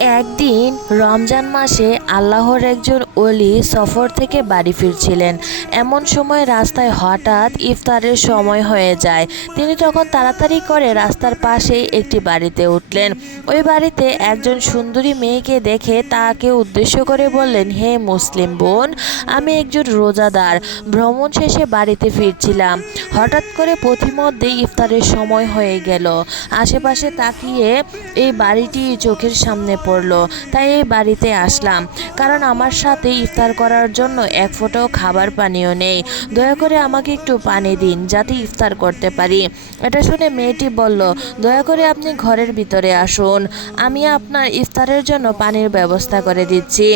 একদিন রমজান মাসে আল্লাহর একজন অলি সফর থেকে বাড়ি ফিরছিলেন। এমন সময় রাস্তায় হঠাৎ ইফতারের সময় হয়ে যায়। তিনি তখন তাড়াতাড়ি করে রাস্তার পাশেই একটি বাড়িতে উঠলেন। ওই বাড়িতে একজন সুন্দরী মেয়েকে দেখে তাকে উদ্দেশ্য করে বললেন, হে মুসলিম বোন, আমি একজন রোজাদার। ভ্রমণ শেষে বাড়িতে ফিরছিলাম। হঠাৎ করে পথিমধ্যেই ইফতারের সময় হয়ে গেল। আশেপাশে তাকিয়ে এই বাড়িটি চোখের সামনে পড়ল। তাই এই বাড়িতে আসলাম। কারণ আমার সাথে ইফতার করার জন্য এক ফোঁটাও খাবার পানিও নেই। দয়া করে আমাকে একটু পানি দিন যাতে ইফতার করতে পারি। এটা শুনে মেয়েটি বলল, দয়া করে আপনি ঘরের ভিতরে আসুন। আমি আপনার ইফতারের জন্য পানির ব্যবস্থা করে দিচ্ছি।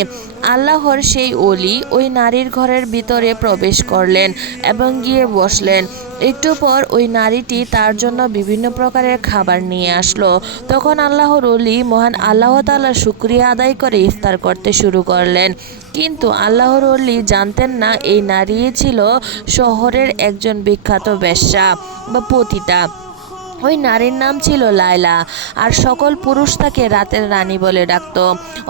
আল্লাহর সেই অলি ওই নারীর ঘরের ভিতরে প্রবেশ করলেন এবং গিয়ে বসলেন। একটু পর ওই নারীটি তার জন্য বিভিন্ন প্রকারের খাবার নিয়ে আসলো। তখন আল্লাহর অলি মহান আল্লাহ তাআলার শুক্রিয়া আদায় করে ইফতার করতে শুরু করলেন। কিন্তু আল্লাহর অলি জানতেন না এই নারী ছিল শহরের একজন বিখ্যাত বেশ্যা বা পতিতা। ওই নারীর নাম ছিল লায়লা আর সকল পুরুষ তাকে রাতের রানী বলে ডাকত।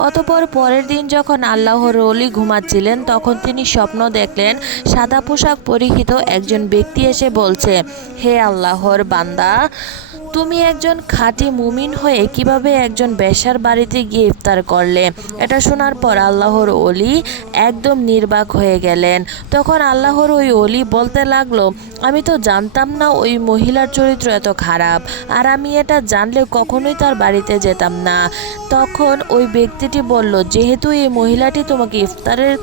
অতপর পরের দিন যখন আল্লাহর অলি ঘুমাচ্ছিলেন, তখন তিনি স্বপ্ন দেখলেন, সাদা পোশাক পরিহিত একজন ব্যক্তি এসে বলছে, হে আল্লাহর বান্দা তুমি একজন খাঁটি মুমিন হয়ে কীভাবে একজন বেশ্যার বাড়িতে গিয়ে ইফতার করলে? এটা শোনার পর আল্লাহর অলি একদম নির্বাক হয়ে গেলেন। তখন আল্লাহর ওই অলি বলতে লাগল, আমি তো জানতাম না ওই মহিলার চরিত্র এত খারাপ, আর আমি এটা জানলে কখনোই তার বাড়িতে যেতাম না। তখন ওই ব্যক্তিটি বলল, যেহেতু এই মহিলাটি তোমাকে ইফতারের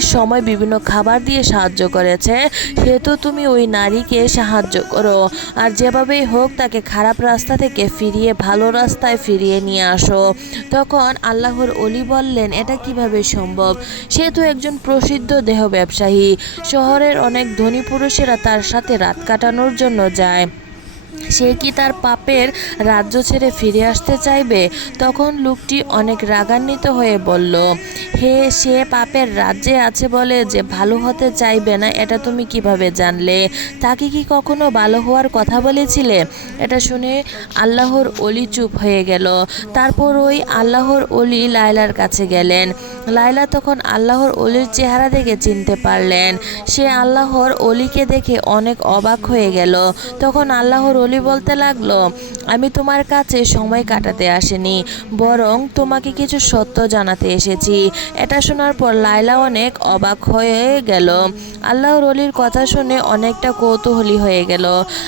সময় বিভিন্ন খাবার দিয়ে সাহায্য করেছে। সেহেতু তুমি ওই নারীকে সাহায্য করো। আর যেভাবেই হোক, তাকে খারাপ রাস্তা থেকে ফিরিয়ে, ভালো রাস্তায় ফিরিয়ে নিয়ে আসো। তখন আল্লাহর অলি বললেন, এটা কীভাবে সম্ভব? সে তো একজন প্রসিদ্ধ দেহ ব্যবসায়ী শহরের অনেক ধনী পুরুষেরা তার সাথে রাত কাটানোর জন্য যায়। সে কি তার পাপের রাজ্য ছেড়ে ফিরে আসতে চাইবে? তখন লোকটি অনেক রাগান্বিত হয়ে বলল, হে, সে পাপের রাজ্যে আছে বলে যে ভালো হতে চাইবে না, এটা তুমি কীভাবে জানলে? তাকে কি কখনো ভালো হওয়ার কথা বলেছিলে? এটা শুনে আল্লাহর অলি চুপ হয়ে গেল। তারপর ওই আল্লাহর অলি লায়লার কাছে গেলেন। লায়লা তখন আল্লাহর অলির চেহারা দেখে চিনতে পারলেন। সে আল্লাহর অলিকে দেখে অনেক অবাক হয়ে গেল। তখন আল্লাহর অলি বলতে লাগল, আমি তোমার কাছে সময় কাটাতে আসিনি, বরং তোমাকে কিছু সত্য জানাতে এসেছি। এটা শোনার পর লাইলা অনেক অবাক হয়ে গেল। আল্লাহ রলির কথা শুনে অনেকটা কৌতূহলী হয়ে গেল।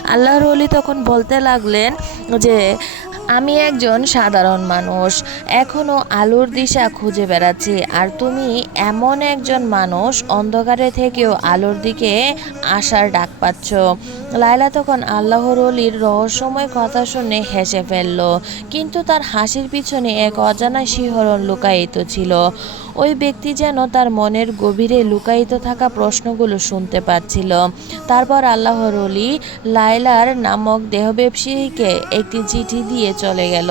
আল্লাহ রলি তখন বলতে লাগলেন যে আমি একজন সাধারণ মানুষ। এখনও আলোর দিশা খুঁজে বেড়াচ্ছি। আর তুমি এমন একজন মানুষ, অন্ধকারে থেকেও আলোর দিকে আসার ডাক পাচ্ছ। লাইলা তখন আল্লাহর অলির রহস্যময় কথা শুনে হেসে ফেলল। কিন্তু তার হাসির পিছনে এক অজানা শিহরণ লুকায়িত ছিল। ওই ব্যক্তি যেন তার মনের গভীরে লুকায়িত থাকা প্রশ্নগুলো শুনতে পাচ্ছিল। তারপর আল্লাহর অলি লায়লার নামক দেহ ব্যবসায়ীকে একটি চিঠি দিয়ে চলে গেল।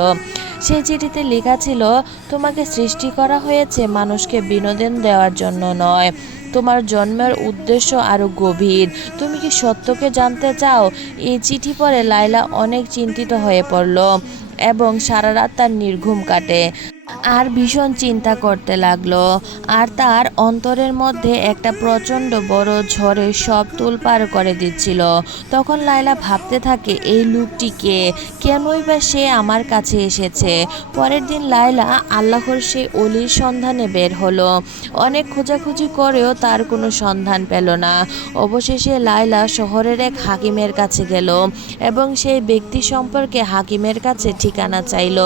সেই চিঠিতে লেখা ছিল, তোমাকে সৃষ্টি করা হয়েছে মানুষকে বিনোদন দেওয়ার জন্য নয়। তোমার জন্মের উদ্দেশ্য আরও গভীর। তুমি কি সত্যকে জানতে চাও? এই চিঠি পরে লায়লা অনেক চিন্তিত হয়ে পড়ল এবং সারা রাত তার নির্ঘুম কাটে। আর ভীষণ চিন্তা করতে লাগল। আর তার অন্তরের মধ্যে একটা প্রচণ্ড বড় ঝড়ে সব তুলপার করে দিচ্ছিল। তখন লায়লা ভাবতে থাকে, এই লোকটিকে কেনই বা সে আমার কাছে এসেছে? পরের দিন লায়লা আল্লাহর সে অলির সন্ধানে বের হলো। অনেক খোঁজাখুঁজি করেও তার কোনো সন্ধান পেল না। অবশেষে লায়লা শহরের এক হাকিমের কাছে গেল এবং সেই ব্যক্তি সম্পর্কে হাকিমের কাছে ঠিকানা চাইল।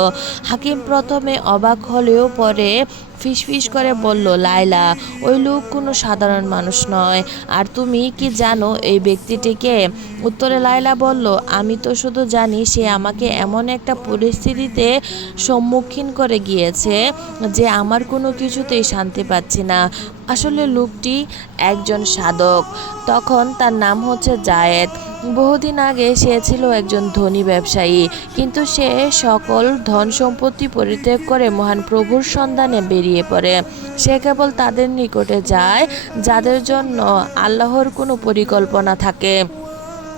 হাকিম প্রথমে অবাক হলেও পরে ফিসফিস করে বলল, লায়লা, ওই লোক কোনো সাধারণ মানুষ নয়। আর তুমি কি জানো, এই ব্যক্তিটিকে? উত্তরে লায়লা বলল, আমি তো শুধু জানি সে আমাকে এমন একটা পরিস্থিতিতে সম্মুখীন করে গিয়েছে যে আমার কোনো কিছুতেই শান্তি পাচ্ছি না। আসলে লোকটি একজন সাধক। তখন তার নাম হচ্ছে জায়েদ। বহুদিন আগে সে ছিল একজন ধনী ব্যবসায়ী, কিন্তু সে সকল ধন সম্পত্তি পরিত্যাগ করে মহান প্রভুর সন্ধানে বেরিয়ে পড়ে। সে কেবল তাদের নিকটে যায়, যাদের জন্য আল্লাহর কোনো পরিকল্পনা থাকে।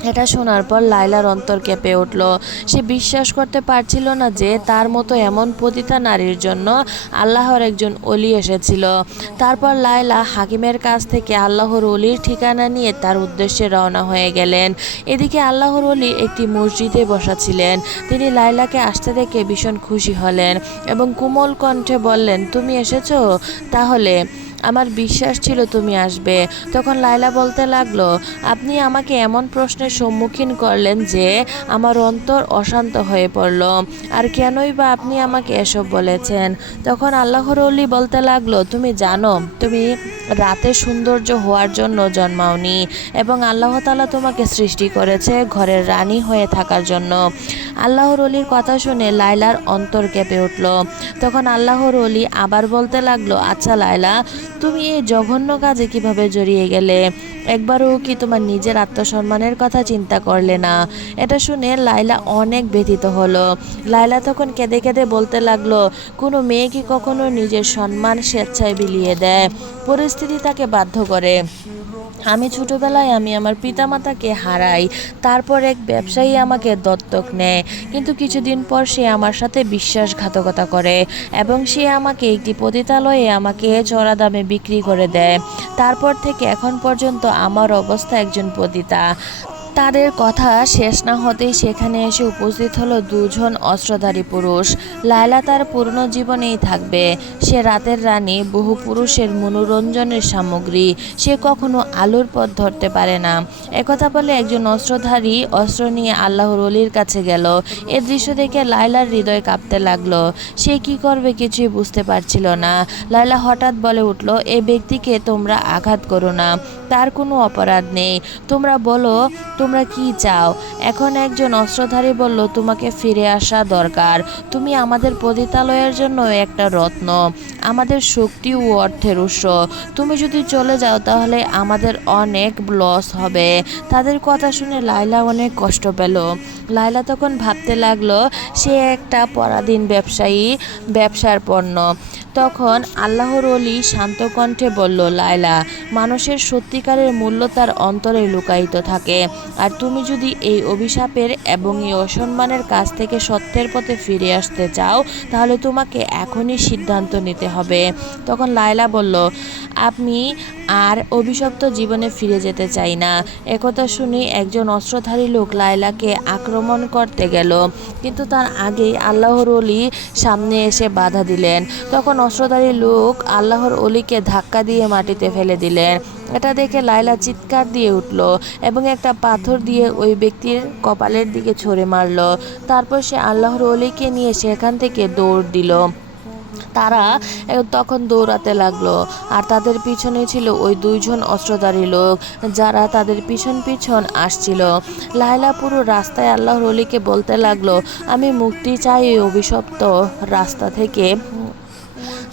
এটা শোনার পর লাইলার অন্তর কেঁপে উঠল। সে বিশ্বাস করতে পারছিল না যে তার মতো এমন পতিতা নারীর জন্য আল্লাহর একজন অলি এসেছিল। তারপর লাইলা হাকিমের কাছ থেকে আল্লাহর অলির ঠিকানা নিয়ে তার উদ্দেশ্যে রওনা হয়ে গেলেন। এদিকে আল্লাহর অলি একটি মসজিদে বসা ছিলেন। তিনি লাইলাকে আসতে দেখে ভীষণ খুশি হলেন এবং কোমল কণ্ঠে বললেন, তুমি এসেছ? তাহলে আমার বিশ্বাস ছিল তুমি আসবে। তখন লাইলা বলতে লাগল, আপনি আমাকে এমন প্রশ্নের সম্মুখীন করলেন যে আমার অন্তর অশান্ত হয়ে পড়ল। আর কেনই বা আপনি আমাকে এসব বলেছেন? তখন আল্লাহর অলি বলতে লাগল, তুমি জানো, তুমি রাতে সৌন্দর্য হওয়ার জন্য জন্মাওনি এবং আল্লাহ তালা তোমাকে সৃষ্টি করেছে ঘরের রানী হয়ে থাকার জন্য। আল্লাহর অলির কথা শুনে লাইলার অন্তর কেঁপে উঠল। তখন আল্লাহর অলি আবার বলতে লাগল আচ্ছা লাইলা তুমি এই জঘন্য কাজে কীভাবে জড়িয়ে গেলে? একবারও কি তোমার নিজের আত্মসম্মানের কথা চিন্তা করলে না? এটা শুনে লাইলা অনেক ব্যথিত হলো। লাইলা তখন কেঁদে কেঁদে বলতে লাগল, কোনো মেয়ে কি কখনো নিজের সম্মান স্বেচ্ছায় বিলিয়ে দেয়? পরিস্থিতি তাকে বাধ্য করে। আমি ছোটোবেলায় আমি আমার পিতামাতাকে হারাই। তারপর এক ব্যবসায়ী আমাকে দত্তক নেয়। কিন্তু কিছুদিন পর সে আমার সাথে বিশ্বাসঘাতকতা করে এবং সে আমাকে একটি পতিতালয়ে আমাকে চড়া দামে বিক্রি করে দেয়। তারপর থেকে এখন পর্যন্ত আমার অবস্থা একজন পতিতা। তাদের কথা শেষ না হতেই সেখানে এসে উপস্থিত হলো দুজন অস্ত্রধারী পুরুষ। লায়লা তার পুরনো জীবনেই থাকবে। সে রাতের রানী, বহু পুরুষের মনোরঞ্জনের সামগ্রী। সে কখনো আলোর পথ ধরতে পারে না। একথা বলে একজন অস্ত্রধারী অস্ত্র নিয়ে আল্লাহর অলির কাছে গেল। এ দৃশ্য দেখে লায়লার হৃদয় কাঁপতে লাগল। সে কি করবে কিছুই বুঝতে পারছিল না। লায়লা হঠাৎ বলে উঠল, এ ব্যক্তিকে তোমরা আঘাত করো না। তার কোনো অপরাধ নেই। তোমরা বলো তোমরা কি চাও? এখন একজন অস্ত্রধারী বলল, তোমাকে ফিরে আসা দরকার। তুমি আমাদের পতিতালয়ের জন্য একটা রত্ন। আমাদের শক্তি ও অর্থের উৎস। তুমি যদি চলে যাও, তাহলে আমাদের অনেক লস হবে। তাদের কথা শুনে লাইলা অনেক কষ্ট পেল। লাইলা তখন ভাবতে লাগল, সে একটা পরাধীন ব্যবসায়ী, ব্যবসার পণ্য। তখন আল্লাহর অলি শান্ত কণ্ঠে বলল, লায়লা, মানুষের সত্যিকারের মূল্য তার অন্তরে লুকায়িত থাকে। আর তুমি যদি এই অভিশাপের এবং এই অসম্মানের কাছ থেকে সত্যের পথে ফিরে আসতে চাও, তাহলে তোমাকে এখনই সিদ্ধান্ত নিতে হবে। তখন লায়লা বলল, আপনি আর অভিশপ্ত জীবনে ফিরে যেতে চাই না। একথা শুনে একজন অস্ত্রধারী লোক লায়লাকে আক্রমণ করতে গেল। কিন্তু তার আগেই আল্লাহর অলি সামনে এসে বাধা দিলেন। তখন অস্ত্রধারী লোক আল্লাহর অলিকে ধাক্কা দিয়ে মাটিতে ফেলে দিলেন। এটা দেখে লায়লা চিৎকার দিয়ে উঠল এবং একটা পাথর দিয়ে ওই ব্যক্তির কপালের দিকে ছড়ে মারল। তারপর সে আল্লাহর অলিকে নিয়ে সেখান থেকে দৌড় দিল। তারা তখন দৌড়াতে লাগল আর তাদের পিছনে ছিল ওই দুইজন অস্ত্রধারী লোক যারা তাদের পিছন পিছন আসছিল। লায়লা পুরো রাস্তায় আল্লাহর অলিকে বলতে লাগল, আমি মুক্তি চাই অভিশপ্ত রাস্তা থেকে।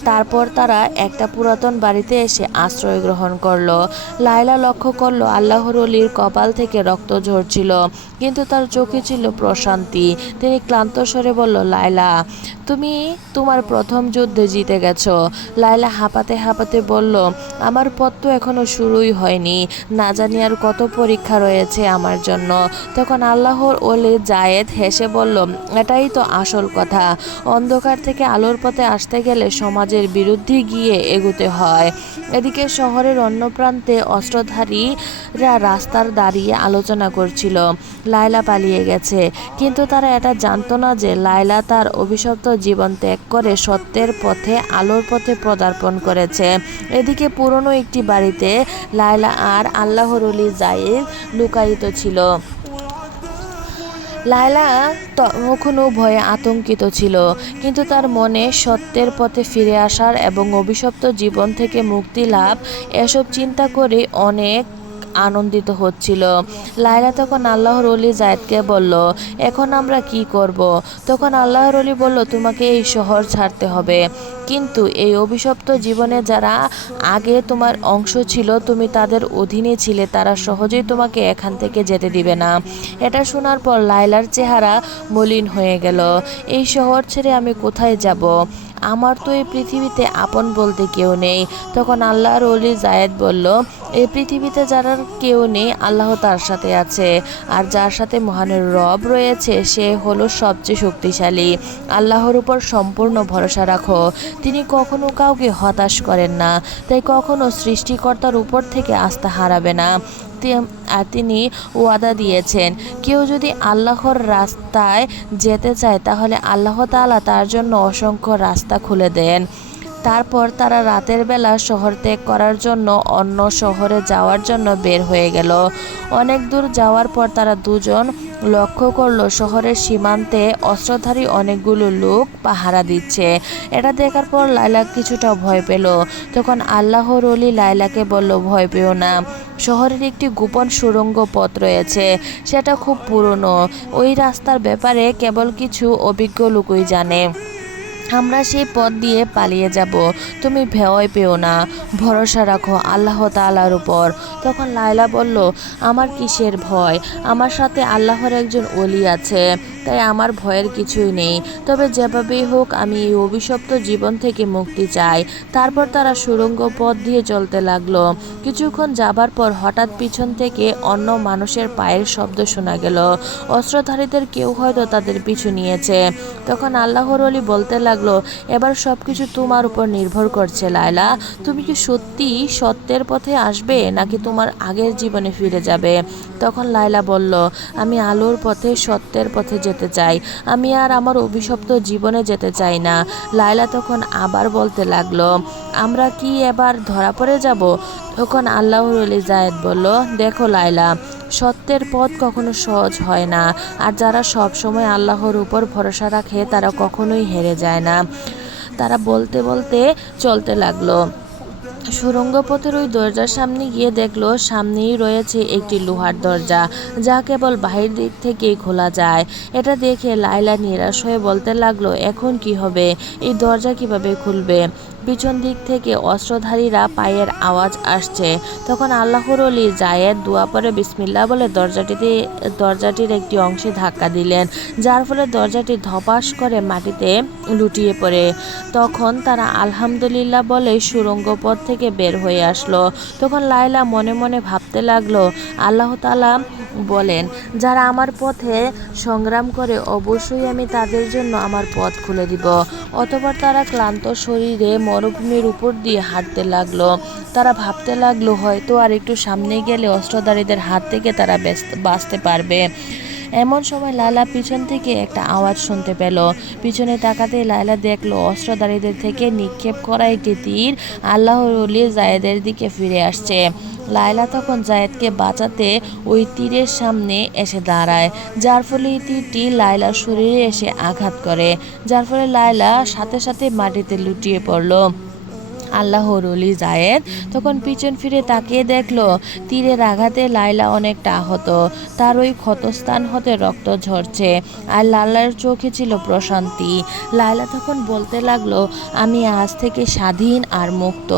তারপর তারা একটা পুরাতন বাড়িতে এসে আশ্রয় গ্রহণ করল। লায়লা লক্ষ্য করল আল্লাহর অলির কপাল থেকে রক্ত ঝরছিল, কিন্তু তার চোখে ছিল প্রশান্তি। তিনি ক্লান্ত স্বরে বলল, লায়লা, তুমি তোমার প্রথম যুদ্ধে জিতে গেছো। লায়লা হাঁপাতে হাঁপাতে বলল, আমার পথ তো এখনও শুরুই হয়নি। না জানি আর কত পরীক্ষা রয়েছে আমার জন্য। তখন আল্লাহর ওলে জায়েদ হেসে বলল, এটাই তো আসল কথা। অন্ধকার থেকে আলোর পথে আসতে গেলে সমাজের বিরুদ্ধে গিয়ে এগোতে হয়। এদিকে শহরের অন্য প্রান্তে অস্ত্রধারীরা রাস্তার দাঁড়িয়ে আলোচনা করছিল। লায়লা পালিয়ে গেছে। কিন্তু তারা এটা জানতো না যে লায়লা তার অভিশপ্ত জীবন ত্যাগ করে সত্যের পথে, আলোর পথে পদার্পণ করেছে। এদিকে পুরনো একটি বাড়িতে লায়লা আর আল্লাহর অলি জায়েদ লুকায়িত ছিল। লায়লা তখনও ভয়ে আতঙ্কিত ছিল, কিন্তু তার মনে সত্যের পথে ফিরে আসার এবং অভিশপ্ত জীবন থেকে মুক্তি লাভ এসব চিন্তা করে অনেক আনন্দিত হচ্ছিল। লায়লা তখন আল্লাহর অলি জায়দকে বলল, এখন আমরা কি করব। তখন আল্লাহর অলি বলল, তোমাকে এই শহর ছাড়তে হবে। কিন্তু এই অভিশপ্ত জীবনে যারা আগে তোমার অংশ ছিল, তুমি তাদের অধীনে ছিলে, তারা সহজেই তোমাকে এখান থেকে যেতে দিবে না। এটা শোনার পর লায়লার চেহারা মলিন হয়ে গেল। এই শহর ছেড়ে আমি কোথায় যাব? আমার তো এই পৃথিবীতে আপন বলতে কেউ নেই। তখন আল্লাহর অলি জায়েদ বলল, এই পৃথিবীতে যারা কেউ নেই, আল্লাহ তার সাথে আছে। আর যার সাথে মহানের রব রয়েছে, সে হলো সবচেয়ে শক্তিশালী। আল্লাহর উপর সম্পূর্ণ ভরসা রাখো। তিনি কখনো কাউকে হতাশ করেন না। তাই কখনো সৃষ্টিকর্তার উপর থেকে আস্থা হারাবে না। তিনি ওয়াদা দিয়েছেন। কেউ যদি আল্লাহর রাস্তায় যেতে চায়, তাহলে আল্লাহ তাআলা তার জন্য অসংখ্য রাস্তা খুলে দেন। তারপর তারা রাতের বেলা শহর ত্যাগ করার জন্য অন্য শহরে যাওয়ার জন্য বের হয়ে গেল। অনেক দূর যাওয়ার পর তারা দুজন লক্ষ্য করল শহরের সীমান্তে অস্ত্রধারী অনেকগুলো লোক পাহারা দিচ্ছে। এটা দেখার পর লাইলা কিছুটা ভয় পেল। তখন আল্লাহর অলি লাইলাকে বলল, ভয় পেও না। শহরের একটি গোপন সুরঙ্গ পথ রয়েছে। সেটা খুব পুরনো। ওই রাস্তার ব্যাপারে কেবল কিছু অভিজ্ঞ লোকই জানে। আমরা সেই পথ দিয়ে পালিয়ে যাব। তুমি ভয় পেও না। ভরসা রাখো আল্লাহ তালার উপর। তখন লায়লা বলল, আমার কিসের ভয়? আমার সাথে আল্লাহর একজন অলি আছে, তাই আমার ভয়ের কিছুই নেই। তবে যেভাবেই হোক, আমি এই অভিশপ্ত জীবন থেকে মুক্তি চাই। তারপর তারা সুড়ঙ্গ পথ দিয়ে চলতে লাগল। কিছুক্ষণ যাবার পর হঠাৎ পিছন থেকে অন্য মানুষের পায়ের শব্দ শোনা গেল। অস্ত্রধারীদের কেউ হয়তো তাদের পিছু নিয়েছে। তখন আল্লাহর অলি বলতে লাগল এবার সব কিছু তোমার উপর নির্ভর করছে, লায়লা। তুমি কি সত্যি সত্যের পথে আসবে, নাকি তোমার আগের জীবনে ফিরে যাবে? তখন লায়লা বলল, আমি আলোর পথে, সত্যের পথে যেতে চাই। আমি আর আমার অভিশপ্ত জীবনে যেতে চাই না। লায়লা তখন আবার বলতে লাগল, আমরা কি এবার ধরা পড়ে যাব? তখন আল্লাহর অলি জায়েদ বলল, দেখো লায়লা সত্যের পথ কখনো সহজ হয় না। আর যারা সব সময় আল্লাহর উপর ভরসা রাখে, তারা কখনোই হেরে যায় না। তারা বলতে বলতে চলতে লাগল। সুরঙ্গ পথের ওই দরজার সামনে গিয়ে দেখল, সামনেই রয়েছে একটি লোহার দরজা, যা কেবল বাহির দিক থেকেই খোলা যায়। এটা দেখে লাইলা নিরাশ হয়ে বলতে লাগল, এখন কি হবে? এই দরজা কীভাবে খুলবে? পিছন দিক থেকে অস্ত্রধারীরা পায়ের আওয়াজ আসছে। তখন আল্লাহর অলি জায়েদ দোয়া পরে বিসমিল্লা বলে দরজাটিতে, দরজাটির একটি অংশে ধাক্কা দিলেন, যার ফলে দরজাটি ধপাস করে মাটিতে লুটিয়ে পড়ে। তখন তারা আলহামদুলিল্লাহ বলে সুরঙ্গ পথ থেকে বের হয়ে আসলো। তখন লায়লা মনে মনে ভাবতে লাগল, আল্লাহ তাআলা বলেন, যারা আমার পথে সংগ্রাম করে, অবশ্যই আমি তাদের জন্য আমার পথ খুলে দিব। অথবা তারা ক্লান্ত শরীরে মরুভূমির উপর দিয়ে হাঁটতে লাগল। তারা ভাবতে লাগল, হয়তো আর একটু সামনে গেলে অস্ত্রধারীদের হাত থেকে তারা বাঁচতে পারবে। এমন সময় লালা পিছন থেকে একটা আওয়াজ শুনতে পেল। পিছনে তাকাতেই লায়লা দেখল অস্ত্রধারীদের থেকে নিক্ষেপ করা একটি তীর আল্লাহর জায়েদের দিকে ফিরে আসছে। লায়লা তখন জায়েদকে বাঁচাতে ওই তীরের সামনে এসে দাঁড়ায়, যার ফলে তীরটি লায়লার শরীরে এসে আঘাত করে, যার ফলে লায়লা সাথে সাথে মাটিতে লুটিয়ে পড়ল। আল্লাহর অলি জায়েদ। তখন পিছন ফিরে তাকিয়ে দেখল, তীরের আঘাতে লাইলা অনেকটা আহত। তার ওই ক্ষতস্থান হতে রক্ত ঝরছে, আর লালার চোখে ছিল প্রশান্তি। লাইলা তখন বলতে লাগল, আমি আজ থেকে স্বাধীন আর মুক্ত।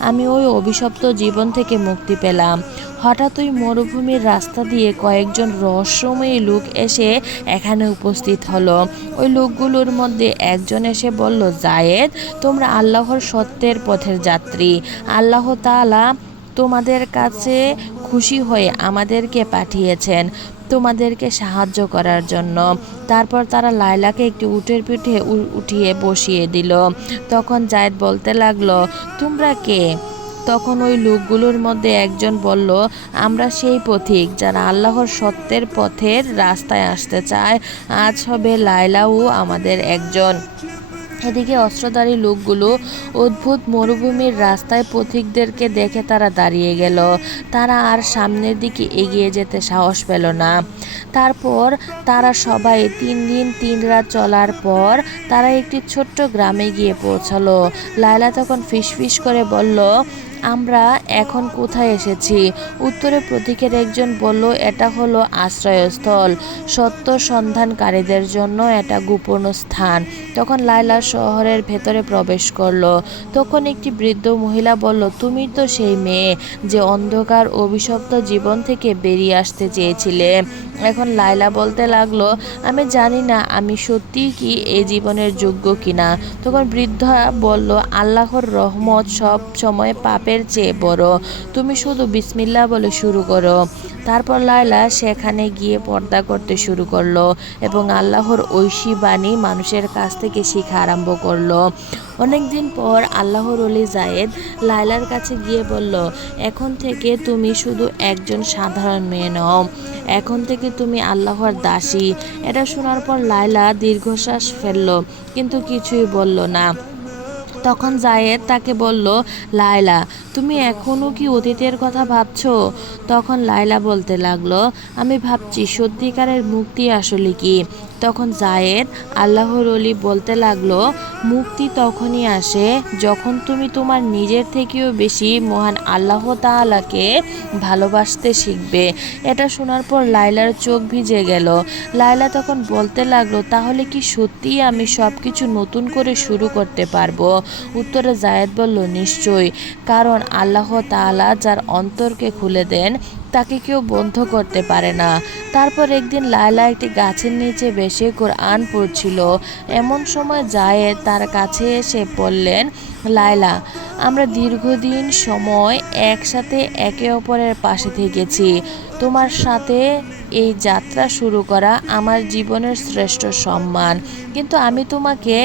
আমি ওই অভিশপ্ত জীবন থেকে মুক্তি পেলাম। হঠাৎ ওই মরুভূমির রাস্তা দিয়ে কয়েকজন রহস্যময়ী লোক এসে এখানে উপস্থিত হলো। ওই লোকগুলোর মধ্যে একজন এসে বলল, জায়েদ, তোমরা আল্লাহর সত্যের পথের যাত্রী। আল্লাহ তাআলা তোমাদের কাছে খুশি হয়ে আমাদেরকে পাঠিয়েছেন তোমাদেরকে সাহায্য করার জন্য। তারপর তারা লায়লাকে একটি উটের পিঠে উঠিয়ে বসিয়ে দিল। তখন জায়দ বলতে লাগল, তোমরা কে? তখন ওই লোকগুলোর মধ্যে একজন বলল, আমরা সেই পথিক যারা আল্লাহর সত্যের পথের রাস্তায় আসতে চায়। আজ হবে লায়লাও আমাদের একজন। এদিকে অস্ত্রধারী লোকগুলো অদ্ভুত মরুভূমির রাস্তায় পথিকদেরকে দেখে তারা দাঁড়িয়ে গেল। তারা আর সামনের দিকে এগিয়ে যেতে সাহস পেল না। তারপর তারা সবাই তিন দিন তিন রাত চলার পর তারা একটি ছোট্ট গ্রামে গিয়ে পৌঁছালো। লায়লা তখন ফিস ফিস করে বলল আমরা এখন কোথায় এসেছি? উত্তরে প্রতীকের একজন বলল, এটা হলো আশ্রয়স্থল। সত্য সন্ধানকারীদের জন্য এটা গোপন স্থান। তখন লায়লা শহরের ভেতরে প্রবেশ করল। তখন একটি বৃদ্ধ মহিলা বলল, তুমি তো সেই মেয়ে যে অন্ধকার, অভিশপ্ত জীবন থেকে বেরিয়ে আসতে চেয়েছিলে। এখন লায়লা বলতে লাগল, আমি জানি না, আমি সত্যিই কি এই জীবনের যোগ্য কিনা? তখন বৃদ্ধা বলল, আল্লাহর রহমত সব সময় পাপে পাপের চেয়ে বড়। তুমি শুধু বিসমিল্লা বলে শুরু করো। তারপর লায়লা সেখানে গিয়ে পর্দা করতে শুরু করল এবং আল্লাহর ঐশী বাণী মানুষের কাছ থেকে শিখা আরম্ভ করল। অনেকদিন পর আল্লাহর অলি জায়েদ লায়লার কাছে গিয়ে বলল, এখন থেকে তুমি শুধু একজন সাধারণ মেয়ে নও। এখন থেকে তুমি আল্লাহর দাসী। এটা শোনার পর লায়লা দীর্ঘশ্বাস ফেলল, কিন্তু কিছুই বলল না। তখন জায়েদ তাকে বলল, লায়লা, তুমি এখনও কি অতীতের কথা ভাবছ? তখন লায়লা বলতে লাগল, আমি ভাবছি সত্যিকারের মুক্তি আসলে কি? তখন জায়েদ আল্লাহর অলি বলতে লাগল, মুক্তি তখনই আসে যখন তুমি তোমার নিজের থেকেও বেশি মহান আল্লাহ তাআলাকে ভালোবাসতে শিখবে। এটা শোনার পর লায়লার চোখ ভিজে গেল। লায়লা তখন বলতে লাগল, তাহলে কি সত্যিই আমি সব কিছু নতুন করে শুরু করতে পারব? উত্তরে জায়েদ বলল, নিশ্চয়ই। কারণ আল্লাহ তাআলা যার অন্তরকে খুলে দেন তাকে কেউ বন্ধ করতে পারে না। তারপর একদিন লায়লা একটি গাছের নিচে বসে কোরআন পড়ছিল এমন সময় জায়েদ তার কাছে এসে বললেন, লায়লা, আমরা দীর্ঘদিন সময় একসাথে একে অপরের পাশে থেকেছি। তোমার সাথে এই যাত্রা শুরু করা আমার জীবনের শ্রেষ্ঠ সম্মান। কিন্তু আমি তোমাকে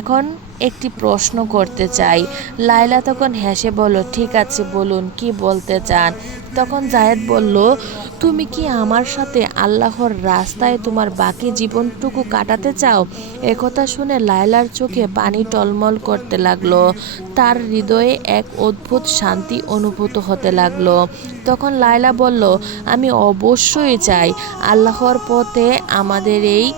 এখন একটি প্রশ্ন করতে চাই। লায়লা তখন হেসে বলল, ঠিক আছে, বলুন, কি বলতে চান? তখন জায়েদ বলল, তুমি কি আমার সাথে আল্লাহর রাস্তায় তোমার বাকি জীবনটুকু কাটাতে চাও? একথা শুনে লায়লার চোখে পানি টলমল করতে লাগল। তার হৃদয়ে এক অদ্ভুত শান্তি অনুভূত হতে লাগল। তখন লায়লা বলল, আমি অবশ্যই চাই। আল্লাহর পথে আমাদের এই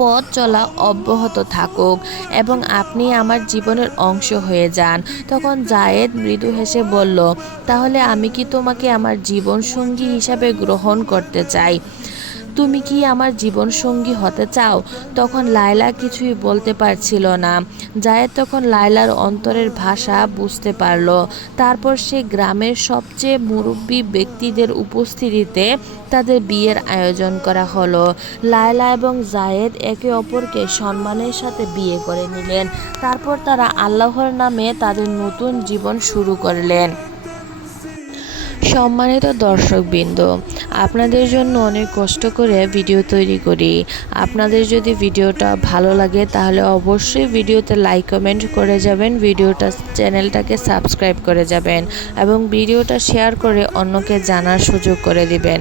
পথ চলা অব্যাহত থাকুক এবং আপনি আমার জীবনের অংশ হয়ে যান। তখন জায়েদ মৃদু হেসে বলল, তাহলে আমি কি তোমাকে আমার জীবন সঙ্গী হিসাবে গ্রহণ করতে চাই? তুমি কি আমার জীবন সঙ্গী হতে চাও? তখন লায়লা কিছুই বলতে পারছিল না। জায়েদ তখন লায়লার অন্তরের ভাষা বুঝতে পারল। তারপর সে গ্রামের সবচেয়ে মুরব্বী ব্যক্তিদের উপস্থিতিতে তাদের বিয়ের আয়োজন করা হলো। লায়লা এবং জায়েদ একে অপরকে সম্মানের সাথে বিয়ে করে নিলেন। তারপর তারা আল্লাহর নামে তাদের নতুন জীবন শুরু করলেন। সম্মানিত দর্শকবৃন্দ, আপনাদের জন্য অনেক কষ্ট করে ভিডিও তৈরি করি। আপনাদের যদি ভিডিওটা ভালো লাগে তাহলে অবশ্যই ভিডিওতে লাইক, কমেন্ট করে যাবেন, ভিডিওটা চ্যানেলটাকে সাবস্ক্রাইব করে যাবেন এবং ভিডিওটা শেয়ার করে অন্যকে জানার সুযোগ করে দিবেন।